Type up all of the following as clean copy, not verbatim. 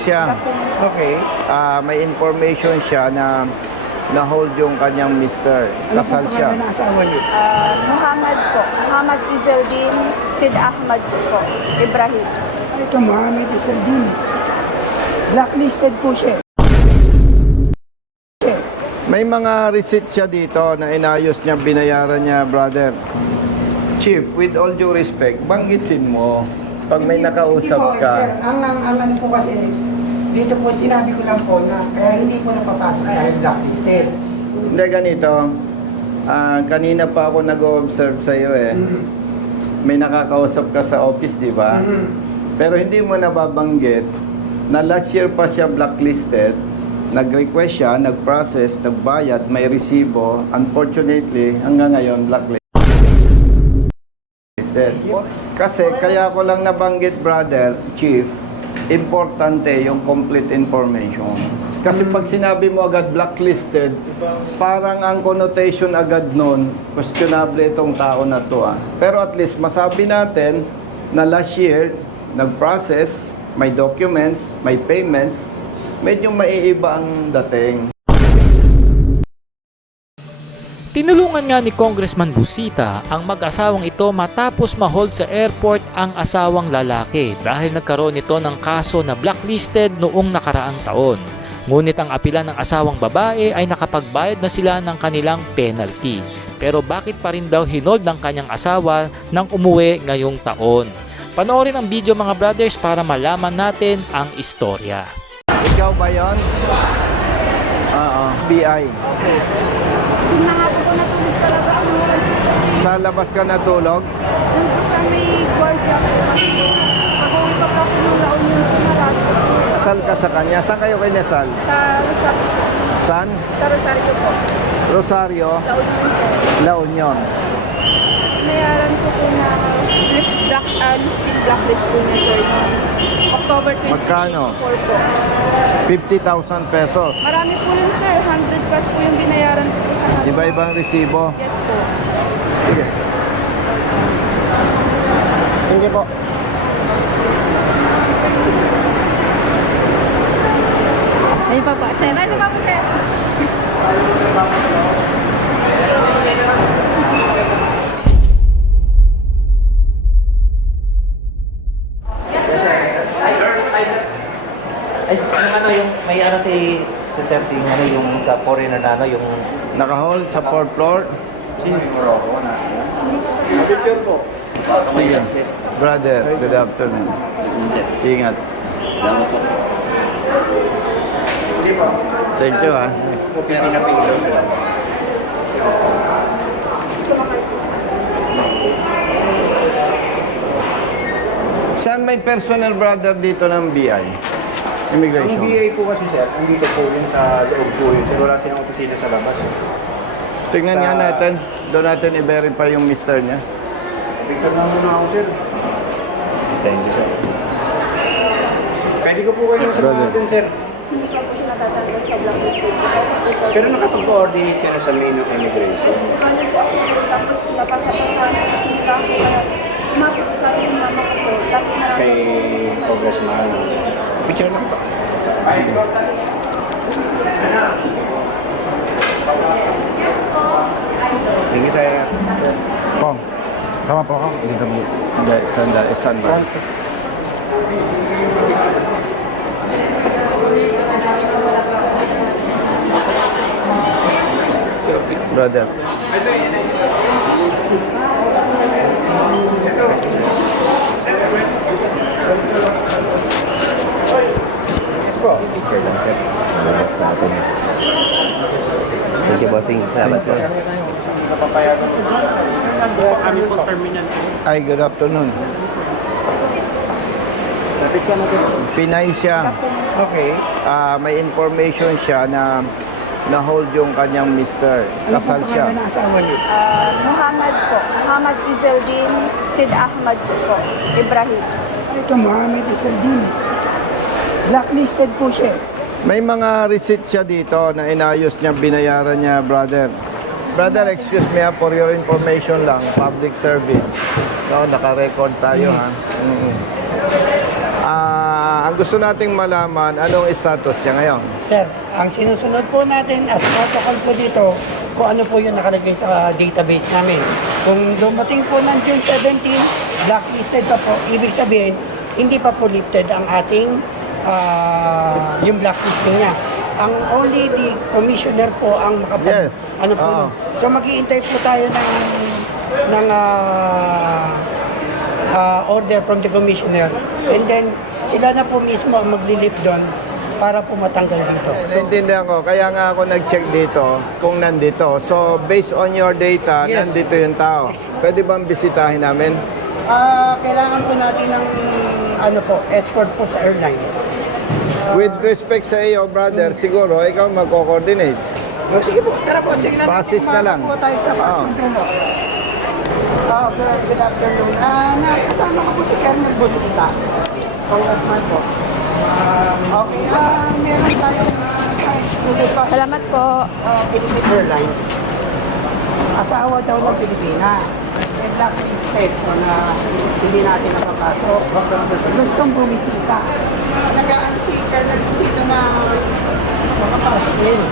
siya. Okay. May information siya na na-hold yung kanyang mister. Kasal siya. Ano asawa niyo? Muhammad po. Muhammad Izzeldin Sid Ahmad po. Ibrahim. Ito, Muhammad Isaldin. Blacklisted po siya. May mga receipt siya dito na inayos niya, binayaran niya, brother. Chief, with all due respect, banggitin mo pag may nakausap Hindi po, ka. Sir, ang ano po kasi, dito po sinabi ko lang po na kaya hindi po napapasok dahil blacklisted. Hindi, ganito. Kanina pa ako nag-observe sa iyo eh. May nakakausap ka sa office, di ba? Pero hindi mo nababanggit na last year pa siya blacklisted. Nag-request siya, nag-process, nagbayad, may resibo. Unfortunately, hanggang ngayon, blacklisted. Kasi kaya ko lang nabanggit, brother, chief, importante yung complete information. Kasi pag sinabi mo agad blacklisted, parang ang connotation agad nun, questionable itong tao na to. Pero at least masabi natin na last year, nag-process, may documents, may payments, medyo maiiba ang dating. Tinulungan nga ni Congressman Busita ang mag-asawang ito matapos ma-hold sa airport ang asawang lalaki dahil nagkaroon ito ng kaso na blacklisted noong nakaraang taon. Ngunit ang apila ng asawang babae ay nakapagbayad na sila ng kanilang penalty. Pero bakit pa rin daw hinold ng kanyang asawa nang umuwi ngayong taon? Panoorin ang video mga brothers para malaman natin ang istorya. Ikaw ba yun? Oo. BI. Hindi na nga po natulog sa labas ng oras kasi Sa labas ka natulog? yung po sa may guardia po kasi pag-uwi pa po ako ng La Union sa Marato. Kasal ka sa kanya. Saan kayo kinasal? Sa Rosario. Saan? Sa Rosario po. Rosario, La Union sir. La Union. Nayaran ko po na blacklist po niya sir. October 24 Magkano? po. 50,000 pesos. Marami po yun sir. 100 plus po yung binayaran ko po sa kanya. Iba-ibang resibo. Yes po. Sige. Sige po. Ayun pa po. Sir, ito pa po sir. Ay, ano yung may ano si Sir Ting, ano yung sa foreigner na ano yung Naka-hold sa 4th floor. Sige. Brother, good afternoon. Ingat. Thank you ah. Saan may personal brother dito ng BI? Ang Immigration. BA po kasi sir, andito po yun sa loob po yun. Pero wala silang opisina sa labas. Tingnan nga natin. Doon natin i-verify yung mister niya. Tignan na muna ako sir. thank you sir. Pwede ko po kayo sa Brother. dun sir. Hindi pa po siya natatanggap sa blacklist. Pero nakapag-coordinate ka na sa main of immigration. Ano po ako, tapos napasa-pasahan na kasi nila ako kaya umapit sa akin yung mama ko po. Tapos na Kay Congressman. Picture lang ba? Ay, Thank you sir. Kong, tama po ako. Hindi, stand by. Brother. Picture lang sir. Labas natin. Thank you bossing. Salamat po. Ay, good afternoon. napit ka na dun. Pinay siya. Okay. May information siya na na-hold yung kanyang mister. Kasal siya. Ano asawa niyo? Muhammad po. Muhammad Izzeldin Sid Ahmad po. Ibrahim. Ito, Muhammad Isaldin. Blacklisted po siya. May mga receipt siya dito na inayos niya, binayaran niya, brother. Brother, excuse me for your information lang, public service. No, naka-record tayo ha. ang gusto nating malaman, anong status niya ngayon? Sir, ang sinusunod po natin as protocol po dito, kung ano po yung nakalagay sa database namin. Kung dumating po ng June 17, blacklisted pa po, ibig sabihin, hindi pa po lifted ang ating yung blacklisting niya. Ang only the commissioner po ang makapag... Yes. Ano po. Oo. So maghihintay po tayo ng order from the commissioner. And then, sila na po mismo ang maglilip doon para po matanggal dito. Naintindihan ko, kaya nga ako nag-check dito kung nandito. So, based on your data, Yes. nandito yung tao. Pwede bang bisitahin namin? Kailangan po natin ng escort po sa airline. With respect sa iyo, brother, siguro ikaw magko-coordinate. Sige po, tara po. Sige lang. Basis na lang. Po tayo sa Oo. passenger mo. Good afternoon. Nakasama ko po si Colonel Busita. Congressman po. Okay, meron tayong student pass. Salamat po. Philippine Airlines. Asawa daw ng Pilipina. May blacklisted so na hindi natin nakapasok. Gustong bumisita. Nagaan si Colonel Busita na makapasok din.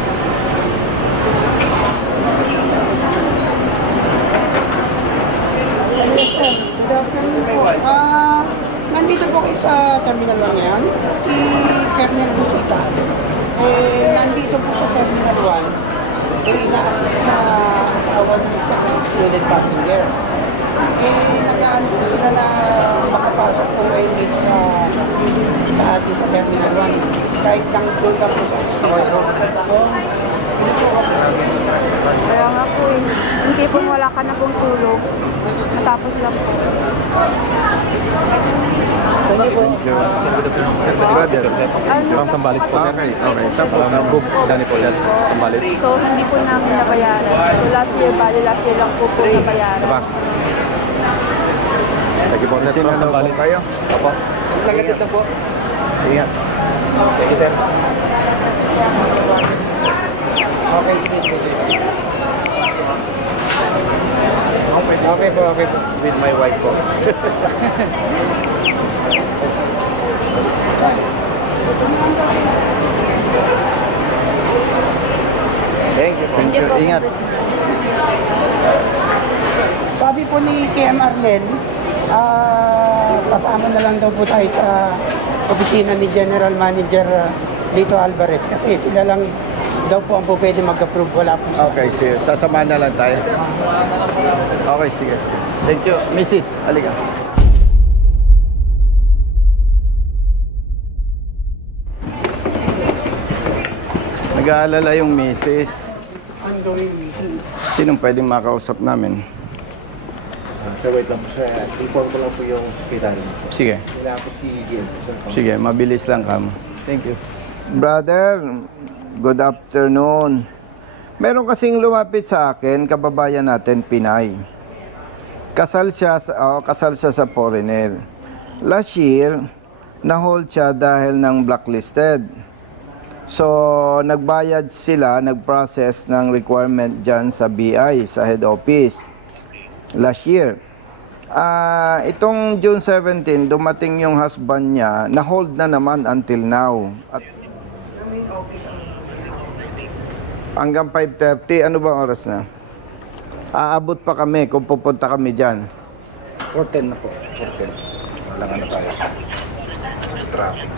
Yes, sir. Good afternoon po. Nandito po kayo sa Terminal 1 ngayon. Si Colonel Busita. Nandito po sa Terminal 1. Ina-assist na asawa ng isang excluded passenger. Nagaan po sila na makapasok po ngayon dito sa atin sa Terminal 1. Kahit lang doon lang po sa opisina. Kaya nga po eh. Yung tipong wala ka na pong tulog. Matapos lang po. Brother. Ano? Sambales po, sir. Okay, okay. Saan po? Dani po, sir. Sambales. So, hindi po namin nabayaran. So, last year lang po nabayaran. Diba? Lagi po, sir. From Sinalo po Sambales. kayo? Opo. Lagatid na po. Ingat. Thank you, sir. Okay, sige. Okay po. With my wife po. Thank you. Thank you po. Ingat. Sabi po ni KM Arlen, pasama na lang daw po tayo sa opisina ni General Manager Lito Alvarez kasi sila lang daw po ang po pwede mag-approve, wala po sa... Okay, sige. Sasama na lang tayo. Okay, sige. Thank you. Mrs. Halika. Nag-aalala yung Mrs. Ongoing meeting. Sinong pwedeng makausap namin? Sir, wait lang po, sir. Inform ko lang po yung hospital. Sige. Kailangan po si GM po, sir. Sige, mabilis lang kamo. Thank you. Brother, good afternoon. Meron kasing lumapit sa akin, kababayan natin, Pinay. Kasal siya sa foreigner. Last year, na-hold siya dahil ng blacklisted. So, nagbayad sila, nag-process ng requirement dyan sa BI, sa head office, last year. Itong June 17, dumating yung husband niya, na-hold na naman until now. At hanggang 5:30, ano ba oras na? Aabot pa kami kung pupunta kami dyan. 4:10 na po. 4:10. Walang ano tayo. Traffic.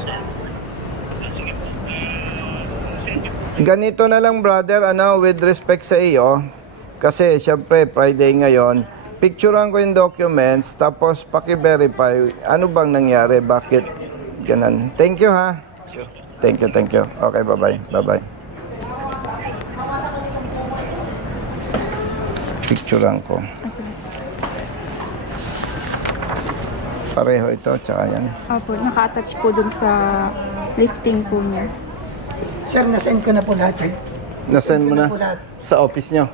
Ganito na lang, brother, with respect sa iyo, kasi syempre Friday ngayon, picturean ko yung documents, tapos paki-verify ano bang nangyari, bakit ganun. Thank you, ha? Thank you. Okay, bye-bye. Bye-bye. Picturean ko. Pareho ito, tsaka yan. Opo, naka-attach po dun sa lifting po niya. Sir, nasend ko na po lahat. Nasend mo na Po lahat. sa office nyo.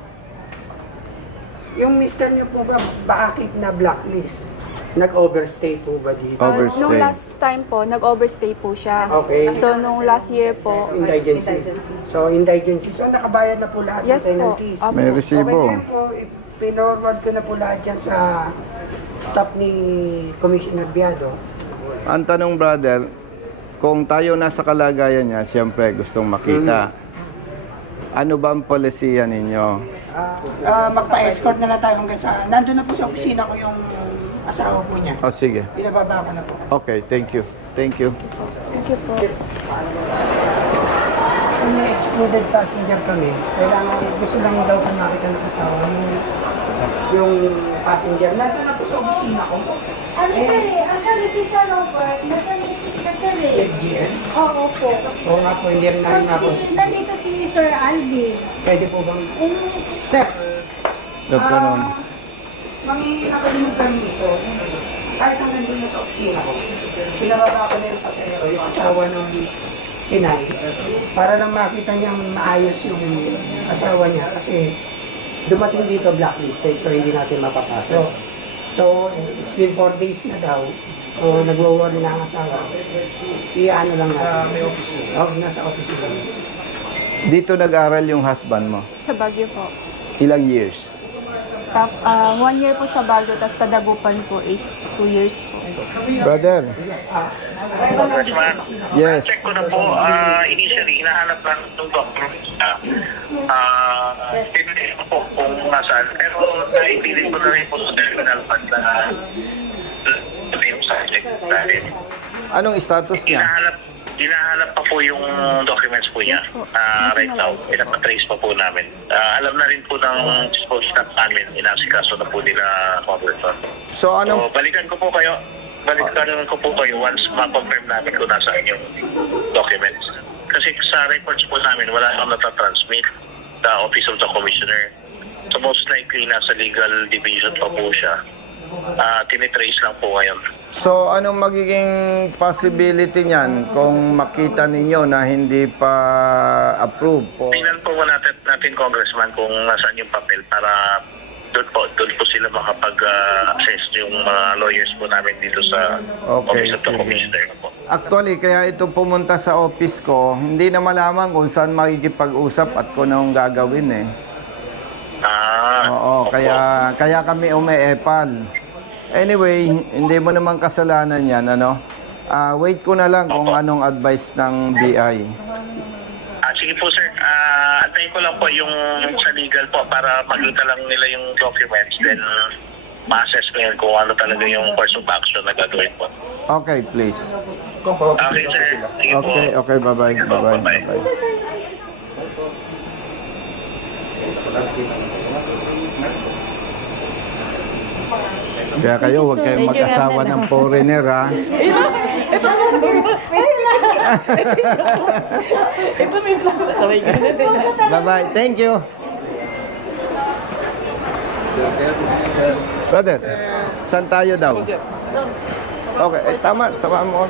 Yung mister niyo po ba, bakit na blacklist? Nag-overstay po ba dito? Overstay. Nung last time po, nag-overstay po siya. Okay. So, nung last year po, Indigency. So, indigency. So, nakabayad na po lahat yes ng po. penalties. Opo. May Okay resibo. din po, pinorward ko na po lahat yan sa staff ni Commissioner Biado. Ang tanong, brother, kung tayo nasa kalagayan niya, siyempre gustong makita. Ano ba ang polisiya ninyo? Magpa-escort na lang tayo hanggang sa... Nandun na po sa opisina ko yung asawa po niya. O sige. Pinababa ko na po. Okay, thank you. Thank you. Thank you po. Kung may excluded passenger kami, kailangan gusto lang daw kung makita ng asawa yung passenger. Nandun na po sa opisina ko. Ano sir eh, actually si Sir Robert, nasa sir eh. FGN? Oo po. Oo nga po, hindi rin namin ako. Kasi nandito si Sir Alvin. Pwede po bang... Sir, Nagkaroon. mangingi na kami ng permiso. Kahit ang nandun na sa opisina ko, pinababa ko na yung pasahero, yung asawa ng inay, para lang makita niyang maayos yung asawa niya kasi dumating dito blacklisted so hindi natin mapapasok. So, it's been 4 days na daw. So, nagwo-worry na ang asawa. Iano lang natin. May office na? Oo, nasa office lang. Dito nag-aral yung husband mo. Sa Baguio po. Ilang years? 1 year po sa Baguio, tapos sa Dagupan po is 2 years po. Brother, Congressman, yes. check ko na po, initially, hinahanap lang itong documents na tinili ko po kung nasaan. Pero naipilit ko na rin po sa terminal pad na yung subject natin. Anong status niya? Hinahanap pa po yung documents po niya. Yes po. Right now, pinapatrace pa po namin. Alam na rin po ng disposed staff namin, inasikaso na po nila Congressman. So So, anong balikan ko po kayo once ma-confirm namin kung nasaan yung documents. Kasi sa records po namin, wala nang natatransmit sa Office of the Commissioner. So most likely, nasa legal division pa po siya. Tinitrace lang po ngayon. So anong magiging possibility niyan kung makita ninyo na hindi pa approve po? Tingnan po natin Congressman kung nasaan yung papel para doon po sila makapag-assess yung mga lawyers po namin dito sa Okay, Office of the sige. Commissioner po. Actually, kaya ito pumunta sa office ko, hindi na malaman kung saan makikipag-usap at kung anong gagawin eh. Oo, opo. kaya kami umeepal. Anyway, hindi mo naman kasalanan yan, ano? Wait ko na lang kung Opo. anong advice ng BI. Sige po sir, antayin ko lang po yung sa legal po para makita lang nila yung documents then ma-assess ngayon kung ano talaga yung course of action na gagawin po. Okay, please. Okay sir, sige po. Okay, bye-bye. Sige po, Bye-bye. bye-bye. Bye-bye. Kaya kayo, huwag kayong mag-asawa ng foreigner, ha? Bye-bye. Thank you. Brother, saan tayo daw? Okay, tama. Sama mo.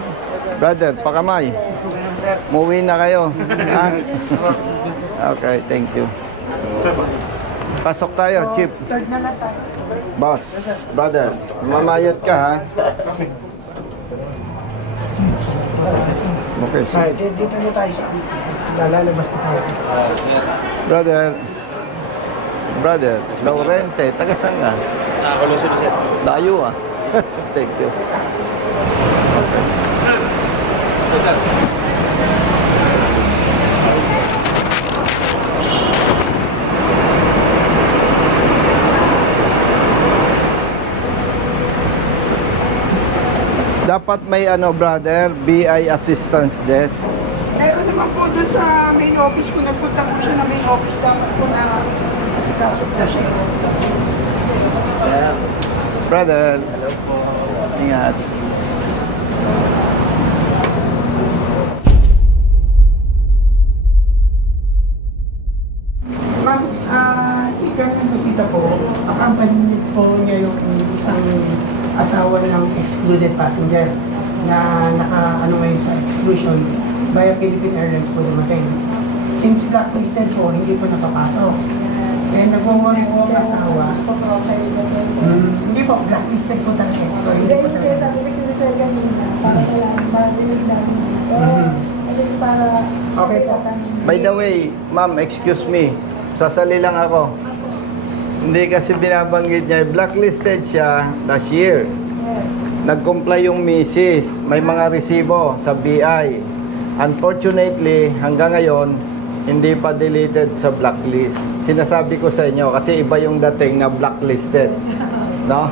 Brother, pakamay. Muwi na kayo. Ha? Okay, thank you. Pasok tayo, Chief. Third na lang tayo. Boss, brother, mamayat ka, ha? Okay, Ay, sige. dito na tayo sa lalabas na tayo. Brother, Laurente, taga saan ka? Sa Colossio Sir. Layo, ah. Thank you. Dapat may ano, brother, BI assistance desk. Meron naman po doon sa main office ko, nagpunta po siya na main office, dapat po na asikasok na siya. Brother. Hello po. Ingat. Ma'am, si Colonel Busita po, accompanied po niya yung isang asawa ng excluded passenger na naka-ano ngayon sa exclusion via Philippine Airlines po dumating. Since blacklisted po, hindi po nakapasok. Kaya nag-worry po ang asawa. Hindi po, blacklisted po talaga. So, hindi po talaga. Okay po. By the way, ma'am, excuse me. Sasali lang ako. Hindi kasi binabanggit niya, blacklisted siya last year. nag-comply yung misis, may mga resibo sa BI. Unfortunately, hanggang ngayon, hindi pa deleted sa blacklist. Sinasabi ko sa inyo, kasi iba yung dating na blacklisted. No?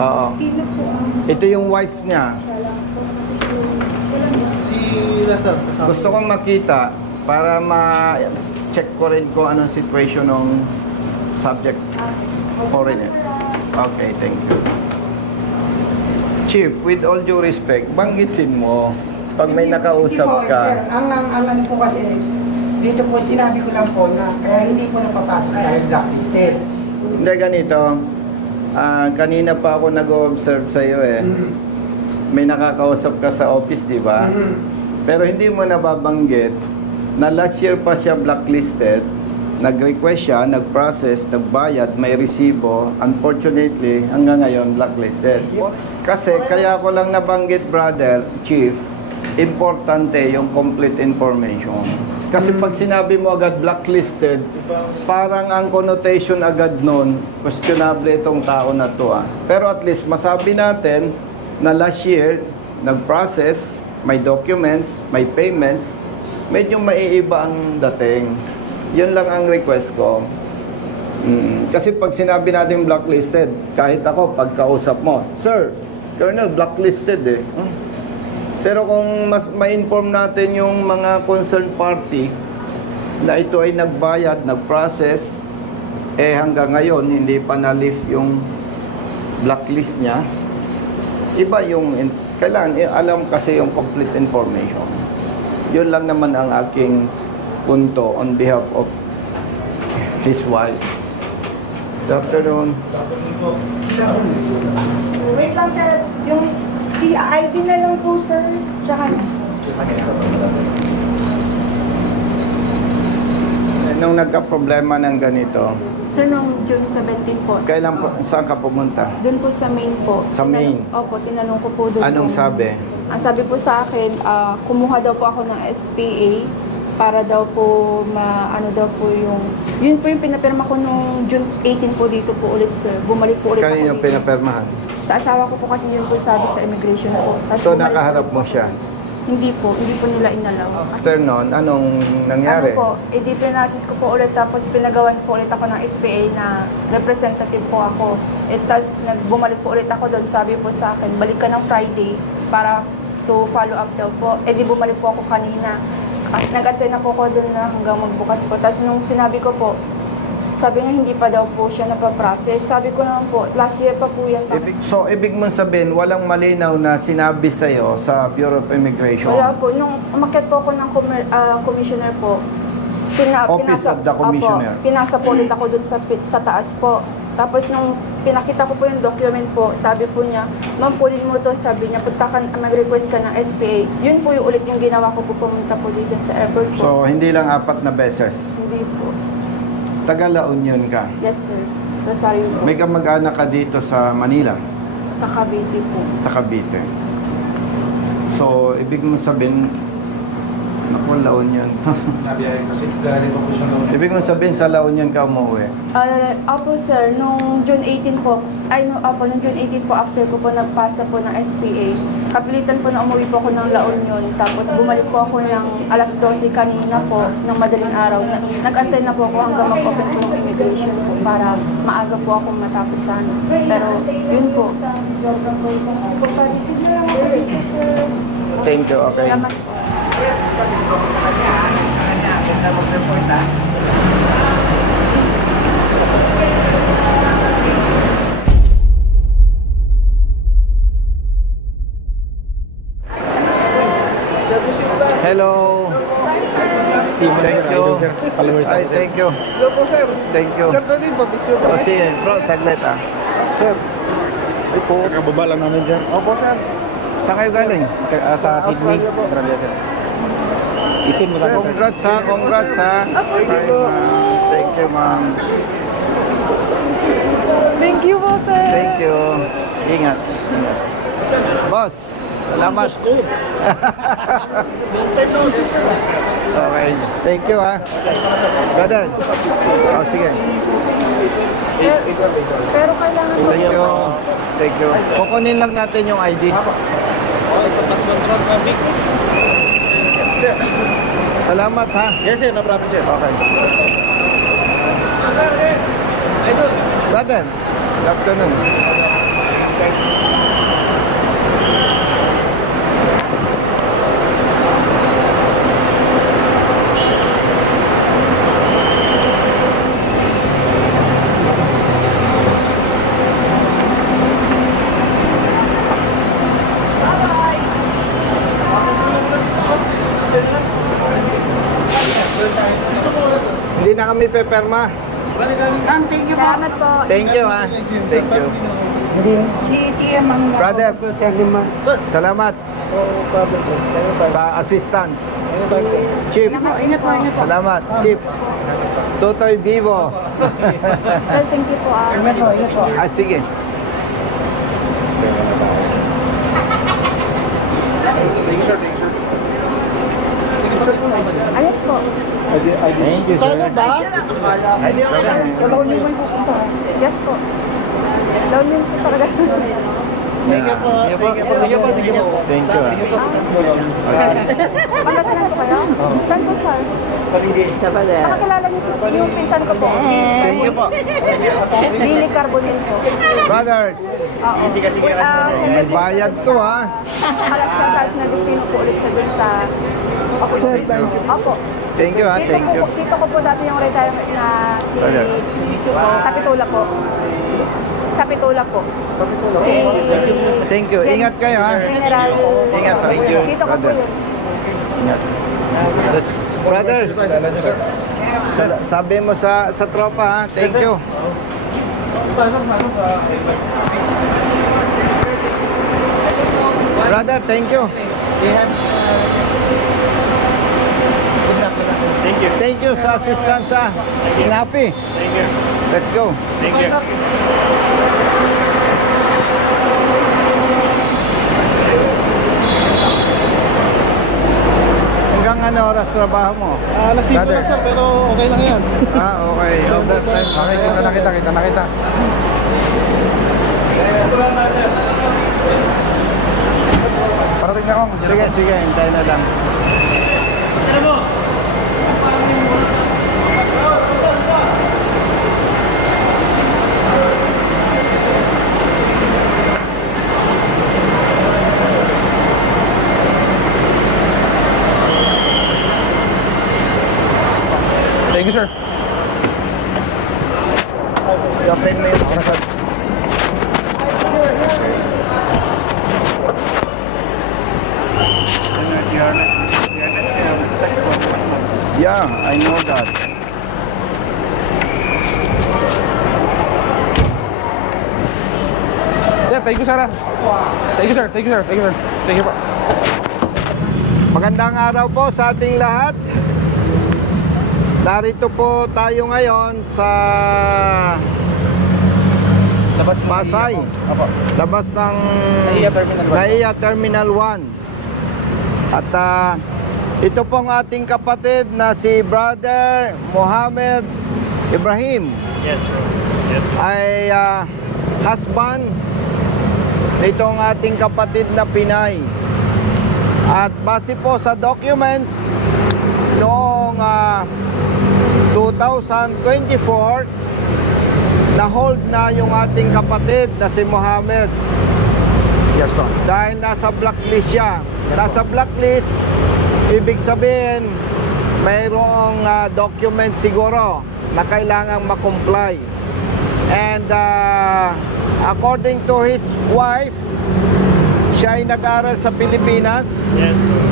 Oo. Sino po ang... Ito yung wife niya. Si Lazar. Gusto kong makita para ma-check ko rin kung anong situation ng subject foreigner. Okay, thank you. Chief, with all due respect, banggitin mo pag may nakausap Hindi po, ka. sir. Ang ano po kasi, dito po sinabi ko lang po na kaya hindi po napapasok dahil blacklisted. Hindi ganito. Kanina pa ako nag-observe sa iyo eh. May nakakausap ka sa office, di ba? Pero hindi mo nababanggit na last year pa siya blacklisted, nag-request siya, nag-process, nagbayad, may resibo. Unfortunately, hanggang ngayon blacklisted. Kasi kaya ko lang nabanggit, brother, chief, importante yung complete information. Kasi pag sinabi mo agad blacklisted, parang ang connotation agad nun, questionable itong tao na to. Pero at least masabi natin na last year, nag-process, may documents, may payments, medyo maiiba ang dating. Yun lang ang request ko. Kasi pag sinabi natin blacklisted, kahit ako, pagkausap mo, Sir, Colonel, blacklisted eh. Pero kung mas ma-inform natin yung mga concerned party na ito ay nagbayad, nag-process, eh hanggang ngayon hindi pa na-lift yung blacklist niya, iba yung, kailangan alam kasi yung complete information. Yun lang naman ang aking punto on behalf of his wife. Good afternoon. Wait lang sir, yung si ID na lang po sir, tsaka na. Nung nagka-problema ng ganito, Sir, noong June 17 po. kailan po, saan ka pumunta? Doon po sa main po. Sa main? Opo, tinanong ko po doon. Anong kung- sabi? Ang sabi po sa akin, kumuha daw po ako ng SPA para daw po ano daw po yun po yung pinapirma ko nung June 18 po dito po ulit sir. Bumalik po ulit Kanino ako dito. pinapermahan? Sa asawa ko po kasi yun po sabi sa immigration po. Tapos So bumalik nakaharap po. mo siya. Hindi po nila inalaw. After nun, anong nangyari? Ano po, edi pinasis ko po ulit tapos pinagawan po ulit ako ng SPA na representative po ako. Tapos bumalik po ulit ako doon, sabi po sa akin, balik ka ng Friday para to follow up daw po. Edi bumalik po ako kanina. Tapos nag-attend na po ako doon na hanggang magbukas po. Tapos nung sinabi ko po, sabi niya hindi pa daw po siya napaprocess. Sabi ko naman po, last year pa po yan. So, ibig mong sabihin, walang malinaw na sinabi sa'yo sa Bureau of Immigration? Wala po. Nung umakyat po ako ng commissioner po, Office of the Commissioner. Opo, pinasa po ulit ako dun sa taas po. Tapos nung pinakita ko po yung document po, sabi po niya, ma'am, pulin mo to, sabi niya, punta ka, mag-request ka ng SPA. Yun po yung ulit yung ginawa ko po, pumunta po dito sa airport po. So, hindi lang 4 na beses. Hindi po. Taga La Union ka. Yes, sir. Rosario po. May kamag-anak ka dito sa Manila, Sa Cavite po. sa Cavite. So, ibig mong sabihin, naku, La Union. Nabiyahe kasi galing pa po siya noon. Ibig mong sabihin sa La Union ka umuwi. Opo sir, nung June 18 po, nung June 18 po, after ko po nagpasa po ng SPA, kapilitan po na umuwi po ako ng La Union, tapos bumalik po ako ng alas 12 kanina po, ng madaling araw. Nag-antay na po ako hanggang mag-open po ng immigration po, para maaga po ako matapos sana. Pero yun po. Thank you, okay. Salamat po. Hello. Thank you. Ay, thank you. Hello po sir. Thank you. Sir, dali po, picture O, sige, bro, saglit Sir. Ay po. Kakababa lang namin dyan. Opo sir. Saan kayo galing? Sa Sydney. Australia po. Australia sir. Isin mo sa Congrats ha, congrats ha. Hi, ma'am. Thank you, ma'am. Thank you po sir. Thank you. Ingat. Ingat. Boss, salamat. Okay. Thank you ha. Brother. Oh, sige. Pero kailangan po Thank you. Thank you. Kukunin lang natin yung ID. Salamat ha. Yes, sir. No problem, sir. Okay. Brother, good afternoon. Hindi na kami peperma. Ma'am, thank you po. Salamat po. Thank you ha. Thank you. Si TM ang Brother. naman. Salamat sa assistance. Chief. Ingat po, ingat po. Salamat. Chief. Totoy Vivo. Yes, thank you po. Ingat po, ingat po. Ah, sige. Thank you, sir. Thank you, sir. Ayos po. Thank you, sir. Solo ba? Hindi ako na. Solo niyo may pupunta. Yes po. Down yun po talaga siya. Thank you po. Thank you po. Thank you. Pangasinan po kayo? Saan po, sir? Nakakilala niyo yung pinsan ko po. Thank you po. Billy Carbonil po. Brothers, Oo. bayad to ha. Halap siya, tapos nag-destino po ulit siya dun sa... Opo, sir. Opo. Thank you ha. Thank you. Dito ko po dati yung retirement na Brother. Kapitula po. Kapitula po. Si Thank you. Ingat kayo ha. General. Ingat. Thank you, Dito ko po brother. yun. Ingat. Brothers, Dala niyo, sir. sabi mo sa tropa ha. Thank you. Brother, thank you. Thank you. Thank you sa assistance ha. Snappy. Thank you. Let's go. Thank you. Hanggang ano oras trabaho mo? Alas 5 lang, sir, pero okay lang yan. Ah, okay. Overtime. Okay, kita na kita, kita na kita. Parating na ako. Sige, sige. Hintayin na lang. Thank you, sir. I-open mo yun. Yeah, I know that. Sir, thank you, sir. Thank you, sir. Thank you, sir. Thank you, sir. Thank you po. Magandang araw po sa ating lahat. Narito po tayo ngayon sa Labas ng Pasay. Apo. Labas ng Naiya Terminal 1. Naiya Terminal 1. At ito pong ating kapatid na si Brother Mohammed Ibrahim. Yes, bro. Yes, bro. Ay husband nitong ating kapatid na Pinay. At base po sa documents noong 2024, na-hold na yung ating kapatid na si Mohammed. Yes po. Dahil nasa blacklist siya. Nasa blacklist, ibig sabihin, mayroong document siguro na kailangang makomply. And according to his wife, siya ay nag-aral sa Pilipinas. Yes, bro.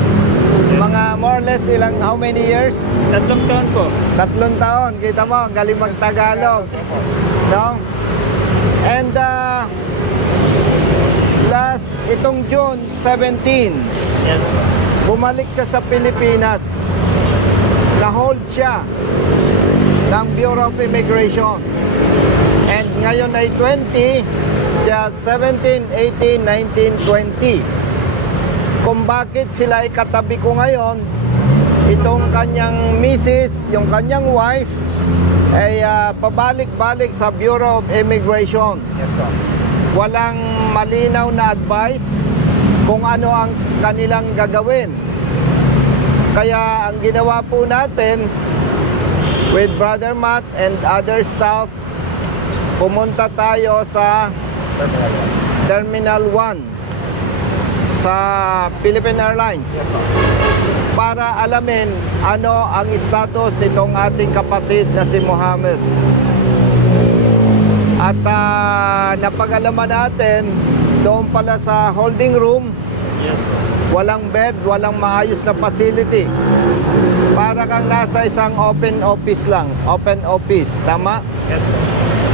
Mga more or less how many years? 3 taon po. 3 taon. Kita mo, ang galing mag-Tagalog. No? And itong June 17, Yes, bro. bumalik siya sa Pilipinas. Na-hold siya ng Bureau of Immigration. And ngayon ay 20, kaya 17, 18, 19, 20. Kung bakit sila ay katabi ko ngayon, itong kanyang misis, yung kanyang wife, ay pabalik-balik sa Bureau of Immigration. Yes po. Walang malinaw na advice kung ano ang kanilang gagawin. Kaya ang ginawa po natin with Brother Matt and other staff, pumunta tayo sa Terminal 1 sa Philippine Airlines para alamin ano ang status nitong ating kapatid na si Mohammed. At napag-alaman natin doon pala sa holding room, Yes po. walang bed, walang maayos na facility. Para kang nasa isang open office lang, open office, tama? Yes po.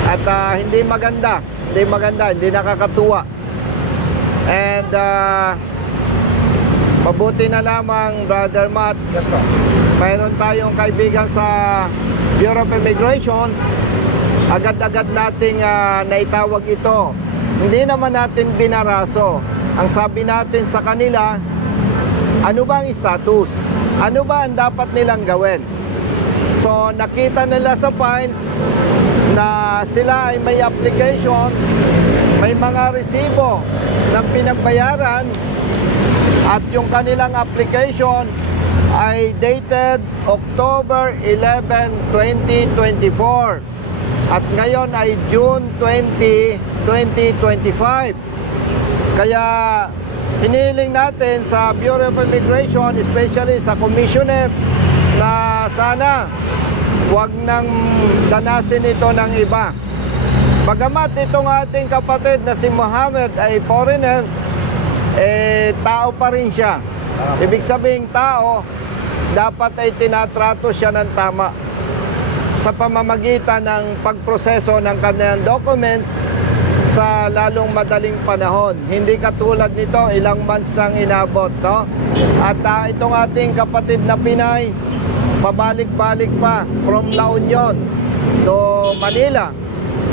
At hindi maganda, hindi nakakatuwa. And mabuti na lamang, Brother Matt, Yes po. mayroon tayong kaibigan sa Bureau of Immigration. Agad-agad nating naitawag ito. Hindi naman natin binaraso. Ang sabi natin sa kanila, ano ba ang status? Ano ba ang dapat nilang gawin? So nakita nila sa files na sila ay may application, may mga resibo ng pinagbayaran, at yung kanilang application ay dated October 11, 2024. At ngayon ay June 20, 2025. Kaya hinihiling natin sa Bureau of Immigration, especially sa Commissioner, na sana huwag nang danasin ito ng iba. Bagamat itong ating kapatid na si Mohammed ay foreigner, tao pa rin siya. Ibig sabihin tao, dapat ay tinatrato siya ng tama sa pamamagitan ng pagproseso ng kanilang documents sa lalong madaling panahon. Hindi katulad nito, ilang months nang inabot, no? At itong ating kapatid na Pinay, pabalik-balik pa from La Union to Manila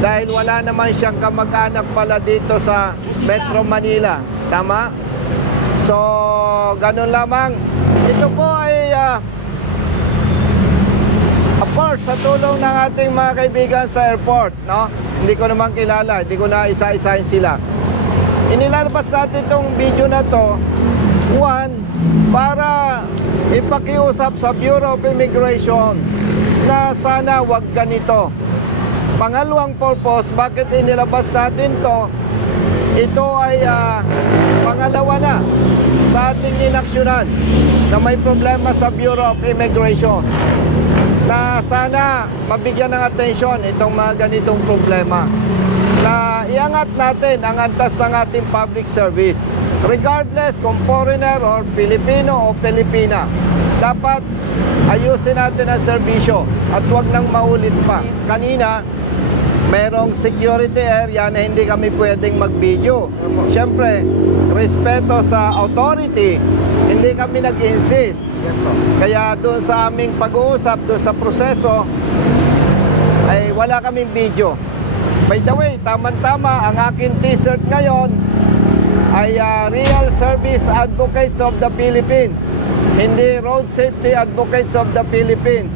dahil wala naman siyang kamag-anak pala dito sa Metro Manila. Tama? So, ganun lamang. Ito po ay of course, sa tulong ng ating mga kaibigan sa airport, no? Hindi ko naman kilala, hindi ko na isa-isahin sila. Inilalabas natin itong video na to, one, para ipakiusap sa Bureau of Immigration na sana wag ganito. Pangalawang purpose, bakit inilabas natin to, ito ay pangalawa na sa ating inaksyonan na may problema sa Bureau of Immigration, na sana mabigyan ng atensyon itong mga ganitong problema, na iangat natin ang antas ng ating public service regardless kung foreigner or Filipino o Pilipina. Dapat ayusin natin ang serbisyo at huwag nang maulit pa. Kanina merong security area na hindi kami pwedeng mag-video. Siyempre, respeto sa authority, hindi kami nag-insist. Yes po. Kaya doon sa aming pag-uusap, doon sa proseso, ay wala kaming video. By the way, tama-tama, ang aking t-shirt ngayon ay Real Service Advocates of the Philippines, hindi Road Safety Advocates of the Philippines.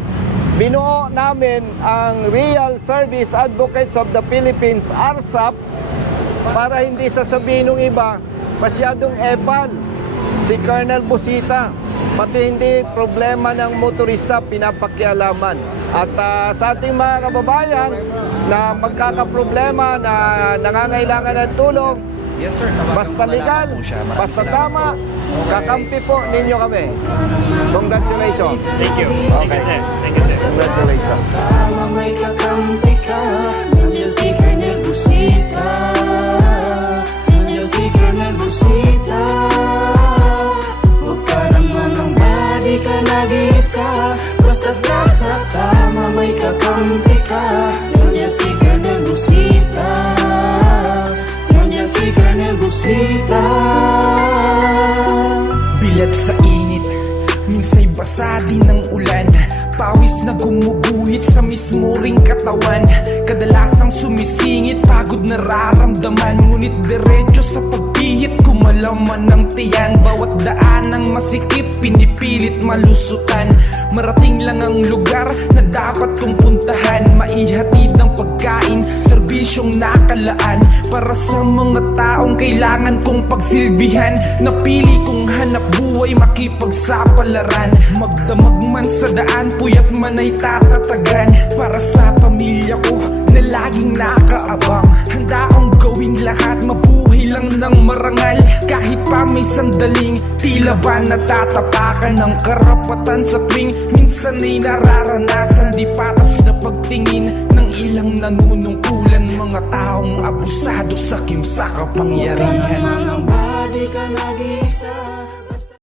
Binuo namin ang Real Service Advocates of the Philippines, RSAP, para hindi sasabihin ng iba, masyadong epal si Colonel Busita. Pati hindi problema ng motorista pinapakialaman. At sa ating mga kababayan na magkakaproblema, na nangangailangan ng tulong, Yes sir, tawagan basta mo na legal, lamang po siya. Maraming basta salamat tama, po. kakampi po ninyo kami. Congratulations. Thank you. Okay, sir. Thank you, sir. Congratulations. May kakampi ka, nandiyan si Colonel Busita, nandiyan si Colonel Busita. Huwag ka naman ng badi ka nag-iisa, basta't nasa tama may kakampi ka, nandiyan si Colonel Busita, nandiyan si Colonel Busita. Bilat sa init, minsa'y basa din ng ulan, pawis na gumuguhit sa mismo ring katawan. Kadalasang sumisingit, pagod nararamdaman, ngunit diretso sa pagpili Pihit kumalaman ng tiyan. Bawat daan ng masikip, pinipilit malusutan. Marating lang ang lugar na dapat kong puntahan. Maihatid ang pagkain, serbisyong nakalaan. Para sa mga taong kailangan kong pagsilbihan. Napili kong hanap buhay, makipagsapalaran. Magdamag man sa daan, puyat man ay tatatagan. Para sa pamilya ko na laging nakaabang. Handa akong gawin lahat, mabuhay lang ng marangal. Kahit pa may sandaling tila ba natatapakan ng karapatan sa tuwing minsan ay nararanasan. Di patas na pagtingin ng ilang nanunungkulan. Mga taong abusado sa kimsa kapangyarihan. Mga body ka nag-isa.